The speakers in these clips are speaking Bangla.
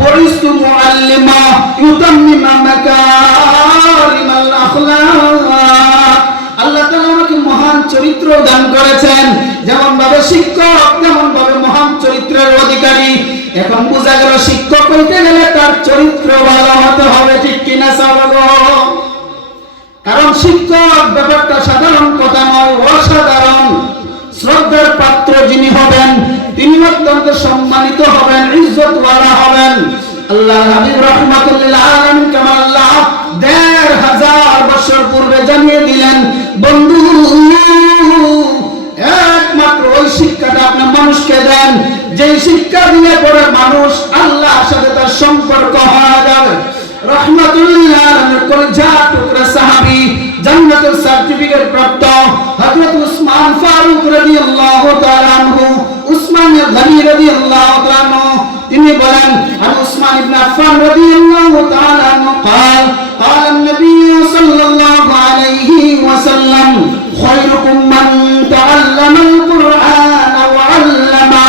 বরিস্তু মুআল্লিমা ইউতাম্মিমা মাকারিমাল আখলাক। আল্লাহ তাআলা আমাকে মহান চরিত্র দান করেছেন, যেমন ভাবে শিক্ষক তেমন ভাবে মহান চরিত্রের অধিকারী। এখন বোঝা গেল শিক্ষক হইতে গেলে তার চরিত্র ভালো হতে হবে, ঠিক কিনা সাহাবাগণ? কারণ শিক্ষক ব্যাপারটা সাধারণ কথা নয়, অসাধারণ। শ্রদ্ধার পাত্র যিনি হবেন তিনি অত্যন্ত সম্মানিত হবেন, ইজ্জতওয়ালা হবেন। আল্লাহ হাবিব রাহমাতুল লিল আলামিন কেমন আল্লাহ ১৫০০ বছর পূর্বে জানিয়ে দিলেন, বন্ধু একমাত্র ওই শিক্ষাটা আপনি মানুষকে দেন যেই শিক্ষা দিলে পরে মানুষ আল্লাহর সাথে তার সম্পর্ক হয়ে যাবে। রাহমাতুল্লাহ আলাইহির কলিজা টুকরা সাহাবী, জান্নাতুল সার্টিফিকেট প্রাপ্ত হযরত উসমান ফারুক রাদিয়াল্লাহু তাআলা আনহু, উসমান গনি রাদিয়াল্লাহু তাআলা আনহু, তিনি বলেন আর উসমান ইবনে আফফান রাদিয়াল্লাহু তাআলা আনহু قال قال النبي صلى الله عليه وسلم خيركم من تعلم القرآن وعلمه।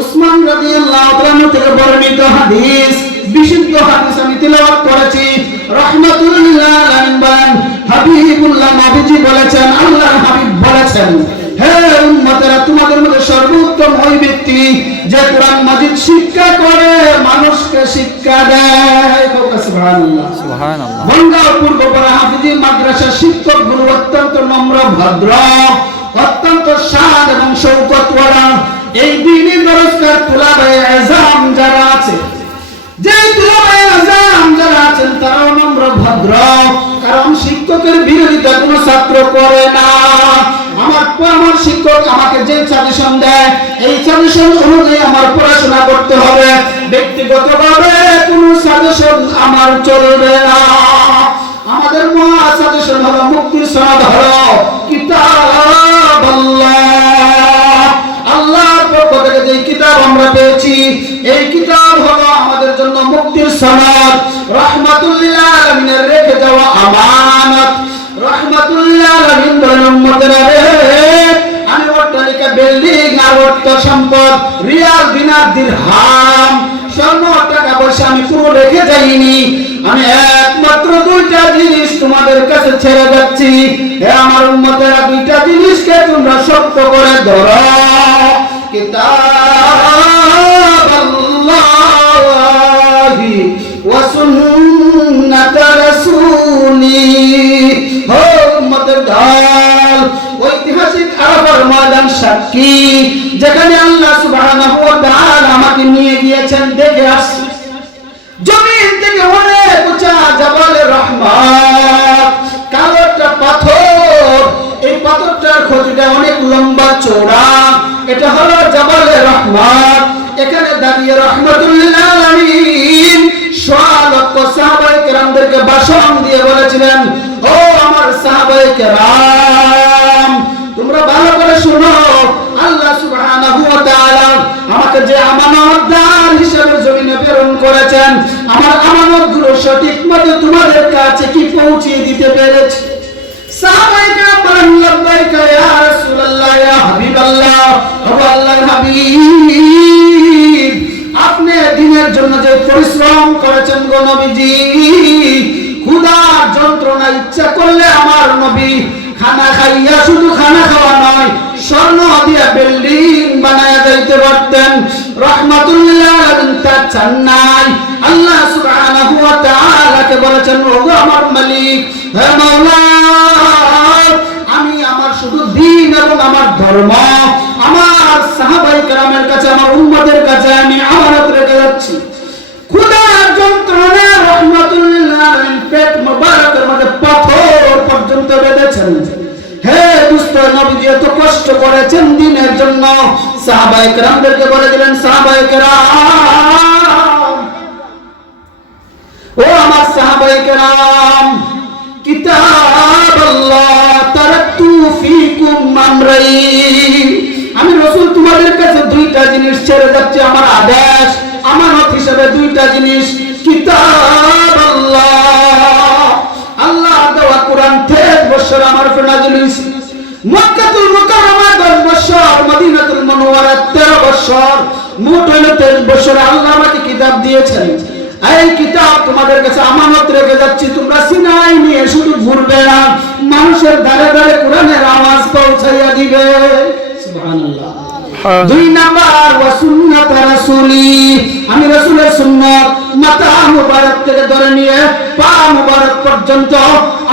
উসমান রাদিয়াল্লাহু তাআলা আনহু থেকে বর্ণিত হাদিস, বিশুদ্ধ হাদিস আমি তেলাওয়াত করেছি। রাহমাতুল্লাহ আলাইহি বলেন, হাবিবুল্লাহ নবীজি বলেছেন, আল্লাহর হাবিব বলেছেন, হে উম্মতেরা, তোমাদের মধ্যে সর্বোত্তম ওই ব্যক্তি যে কোরআন মাজিদ শিক্ষা করে মানুষকে শিক্ষা দেয়। সুবহানাল্লাহ সুবহানাল্লাহ। বঙ্গাল পূর্বপাড়া হাফিজি মাদ্রাসার শিক্ষকগুলো অত্যন্ত নম্র ভদ্র, অত্যন্ত শান এবং শৌকতওয়ালা। এই দ্বীনি দরজকার তুলাবায়ে আযম যারা আছে, যে তুলাবায়ে আযম যারা আছেন তারাও নম্র ভদ্র, কারণ শিক্ষকের বিরোধিতা কোনো ছাত্র করে না। আমার শিক্ষক আমাকে যে সাজেশন দেয় এই সাজেশন অনুযায়ী আমার পড়াশোনা করতে হবে, ব্যক্তিগতভাবে কোনো সাজেশন আমার চলবে না। আমাদের মহা সাজেশন হলো, মুক্তির সনদ হলো কিতাব আল্লাহ। আল্লাহর পক্ষ থেকে যে কিতাব আমরা পেয়েছি এই কিতাব হলো আমাদের জন্য মুক্তির সনদ, রাহমাতুল আলামিনের রেখে যাওয়া আমানত। রাহমাতুল আলামিন বলেন, উম্মতেরা রে, আমি অট্টালিকা, বিল্ডিং আর অর্থ সম্পদ, রিয়াল, দিনার, দিরহাম, স্বর্ণ, টাকা পয়সা আমি পুরো রেখে যাইনি। আমি একমাত্র দুইটা জিনিস তোমাদের কাছে ছেড়ে যাচ্ছি। হে আমার উম্মতেরা, দুইটা জিনিসকে তোমরা শক্ত করে ধরো, কিতাবাল্লাহি ওয়া সুন্নাত রাসূলি। ও উম্মতের ঢাল, ঐতিহাসিক আরাফার ময়দান সাক্ষী, যেখানে আল্লাহ সুবহানাহু ওয়া তাআলা আমাকে নিয়ে গিয়েছেন, দেখে আসছি জমিন থেকে অনেক উঁচা জাবালে রহমত, কালো একটা পাথর, এই পাথরটার খুঁটিটা অনেক লম্বা চওড়া, এটা হলো জাবালে রহমত। এখানে দাঁড়িয়ে রাহমাতুল্লাহ আলামিন লক্ষ সাহাবায়ে কেরামদেরকে ভাষণ দিয়ে বলেছিলেন, ও আমার সাহাবায়ে কেরাম, তোমরা ভালো করে শুনো, আল্লাহ সুবহানাহু ওয়া তাআলা আমাকে যে আমানতদার হিসেবে জমিনে প্রেরণ করেছেন, আমার আমানতগুলো সঠিকভাবে তোমাদের কাছে কি পৌঁছিয়ে দিতে পেরেছি? সাহাবায়ে কেরাম বলেন, লাব্বাইকা ইয়া রাসূলুল্লাহ, ইয়া হাবিবাল্লাহ, ও আল্লাহর হাবিব, আপনি দ্বীনের জন্য যে পরিশ্রম করেছেন গো নবীজি, ক্ষুধার যন্ত্রণা ইচ্ছা করলে আমার নবী খানা খাইয়া, শুধু খানা খাওয়া নয়, স্বর্ণ দিয়া বিল্ডিং বানায়া যাইতে পারতেন। রাহমাতুল্লাহ আলাইহি তা চান নাই। আল্লাহ সুবহানাহু ওয়া তাআলাকে বলেছেন, ওগো আমার মালিক, হে মাওলা, আমি আমার শুধু দ্বীন এবং আমার ধর্ম আমার সাহাবায়ে কেরামের কাছে, আমার উম্মতের কাছে আমি আমানত রেখে যাচ্ছি। ক্ষুধার যন্ত্রণা রাহমাতুল্লাহ আলাইহি পেট মোবারকের মধ্যে পাথর পর্যন্ত বেঁধেছেন। হে দুষ্ট নবীজি, এত কষ্ট করেছেন দ্বীনের জন্য। সাহাবায়ে কেরামদেরকে বলে দিলেন, সাহাবায়ে কেরাম, ও আমার সাহাবায়ে কেরাম, কিতাবাল্লাহ তারাকতু ফীকুম আমরাইন, আমি রাসূল তোমাদের কাছে দুইটা জিনিস ছেড়ে যাচ্ছি, আমার আদেশ, আমানত হিসেবে দুইটা জিনিস। কিতাবাল্লাহ, আল্লাহ দেওয়া কোরআন 13 বছর আমার উপর নাযিল হয়েছে। মক্কাতুল মুকাররমা 10 বছর, মদিনাতুল মুনাওয়ারা 13 বছর। মোট হলো 23 বছর আল্লাহ আমাকে কিতাব দিয়েছেন। এই কিতাব তোমাদের কাছে আমানত রেখে যাচ্ছি, তোমরা সিনাই নিয়ে শুধু ঘুরবে না, মানুষের দ্বারে দ্বারে কোরআনের আওয়াজ পৌঁছাইয়া দিবে। সুবহানাল্লাহ। 2 নাম্বার ওয়া সুন্নাত রাসূলি, আমি রাসূলের সুন্নাত মাথা মুবারক থেকে ধরে নিয়ে পা মুবারক পর্যন্ত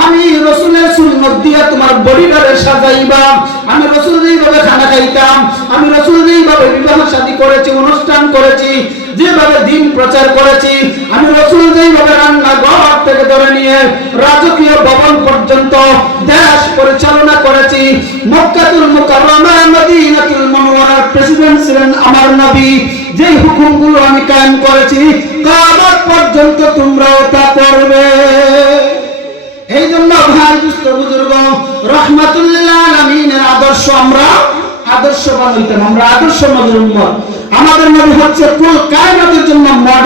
আমি রাসূলের সুন্নাত দিয়ে তোমার বডিটারে সাজাইবা। আমি রাসূল যেভাবে খানা খাইতাম, আমি রাসূল যেভাবে বিবাহ শাদী করেছি, অনুষ্ঠান করেছি, যেভাবে দ্বীন প্রচার করেছি, আমি রাসূল যেভাবে রান্নাঘর থেকে ধরে নিয়ে রাজকীয় ভবন পর্যন্ত দেশ পরিচালনা করেছি। মক্কাতুল মুকাররমা মদিনাতুল মুনাওয়ারার প্রেসিডেন্ট ছিলেন আমার নবী, যে হুকুমগুলো আমি কায়েম করেছি কিয়ামত পর্যন্ত তোমরাও তা করবে। এই জন্য ভাই দুস্থ বুজুর্গ, রাহমাতুল লিল আলামিনের আদর্শ আমরা আদর্শবান হইতাম, আমরা আদর্শবান উম্মত। আমাদের নবী হচ্ছে কুল কায়নাতের জন্য মডেল।